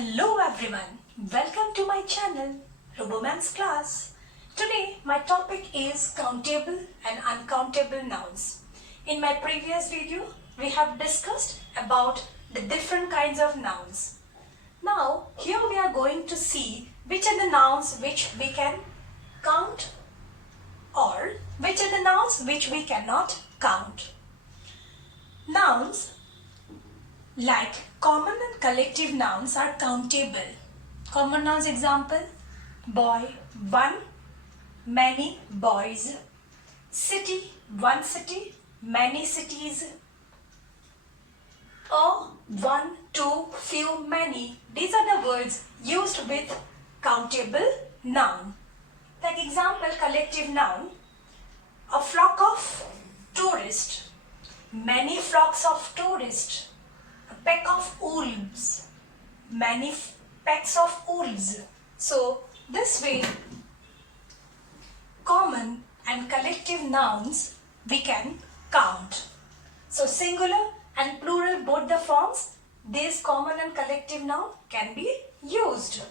Hello everyone, welcome to my channel Robomance class. Today my topic is countable and uncountable nouns. In my previous video we have discussed about the different kinds of nouns. Now here we are going to see which are the nouns which we can count or which are the nouns which we cannot count. Nouns like common and collective nouns are countable. Common nouns example: boy, one, many boys; city, one city, many cities; a, one, two, few, many. These are the words used with countable noun. Like example, collective noun: a flock of tourists, many flocks of tourists; a pack of wolves, many packs of wolves. So this way, common and collective nouns we can count. So singular and plural, both the forms, these common and collective noun can be used.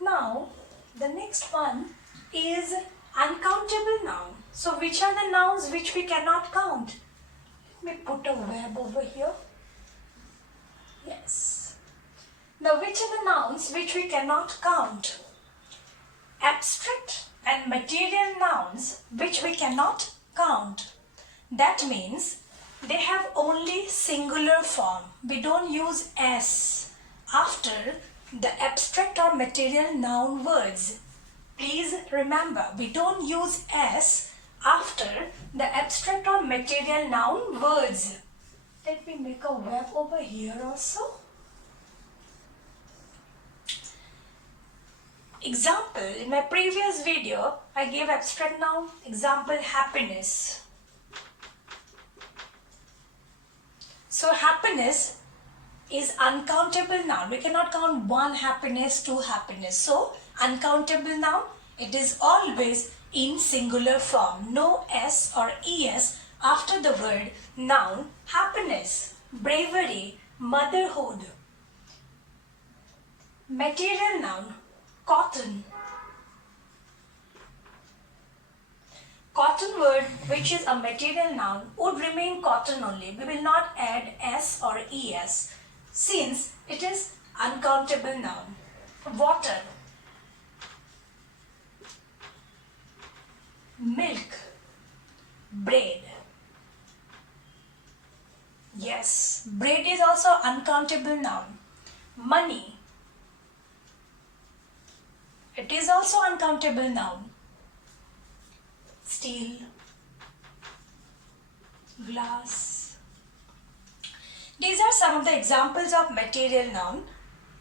Now the next one is uncountable noun. So which are the nouns which we cannot count? Let me put a verb over here. Yes. Now which are the nouns which we cannot count? Abstract and material nouns which we cannot count. That means they have only singular form. We don't use s after the abstract or material noun words. Please remember, we don't use s after the abstract or material noun words. Let me make a verb over here also. Example, in my previous video, I gave abstract noun. Example, happiness. So happiness is uncountable noun. We cannot count one happiness, two happiness. So uncountable noun, it is always in singular form. No s or es after the word noun. Happiness, bravery, motherhood. Material noun, cotton. Cotton word, which is a material noun, would remain cotton only. We will not add s or es since it is uncountable noun. Water, milk, bread. Yes, bread is also uncountable noun. Money, it is also uncountable noun. Steel, glass. These are some of the examples of material noun: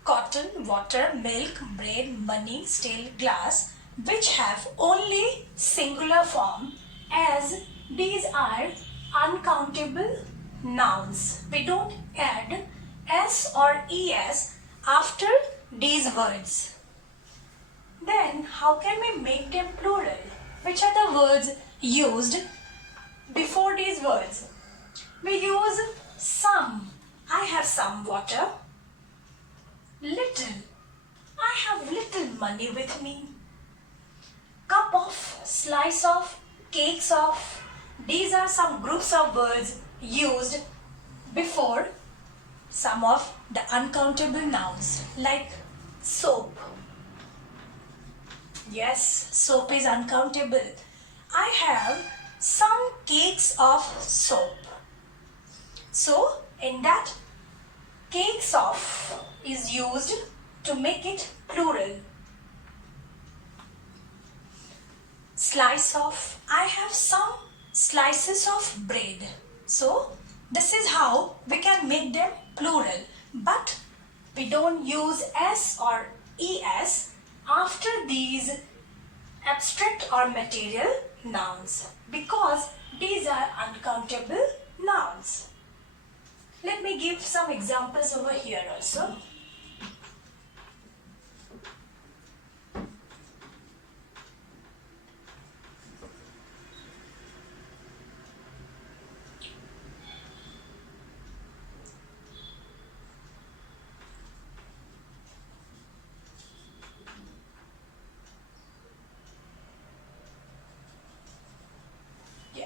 cotton, water, milk, bread, money, steel, glass, which have only singular form, as these are uncountable nouns. We don't add s or es after these words. Then how can we make them plural? Which are the words used before these words? We use some. I have some water. Little. I have little money with me. Cup of, slice of, cakes of. These are some groups of words used before some of the uncountable nouns, like soap. Yes, soap is uncountable. I have some cakes of soap. So, in that, cakes of is used to make it plural. Slice of, I have some slices of bread. So, this is how we can make them plural. But we don't use s or es after these abstract or material nouns because these are uncountable nouns. Let me give some examples over here also.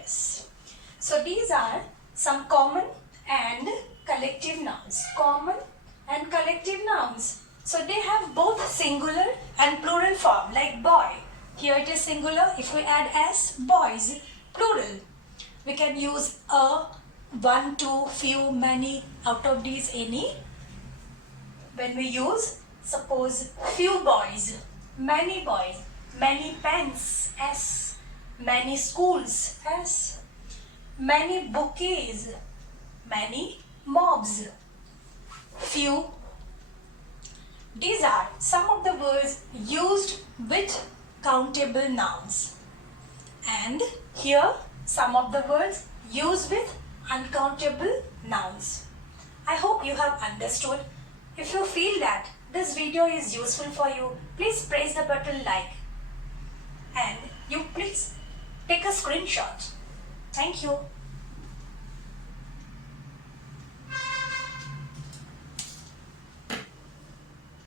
Yes. So these are some common and collective nouns. Common and collective nouns. So they have both singular and plural form, like boy. Here it is singular. If we add s, boys, plural. We can use a, one, two, few, many. Out of these, any. When we use, suppose few boys, many pens, s, many schools, s, many bouquets, many mobs, few. These are some of the words used with countable nouns. And here some of the words used with uncountable nouns. I hope you have understood. If you feel that this video is useful for you, please press the button like and you please take a screenshot. Thank you.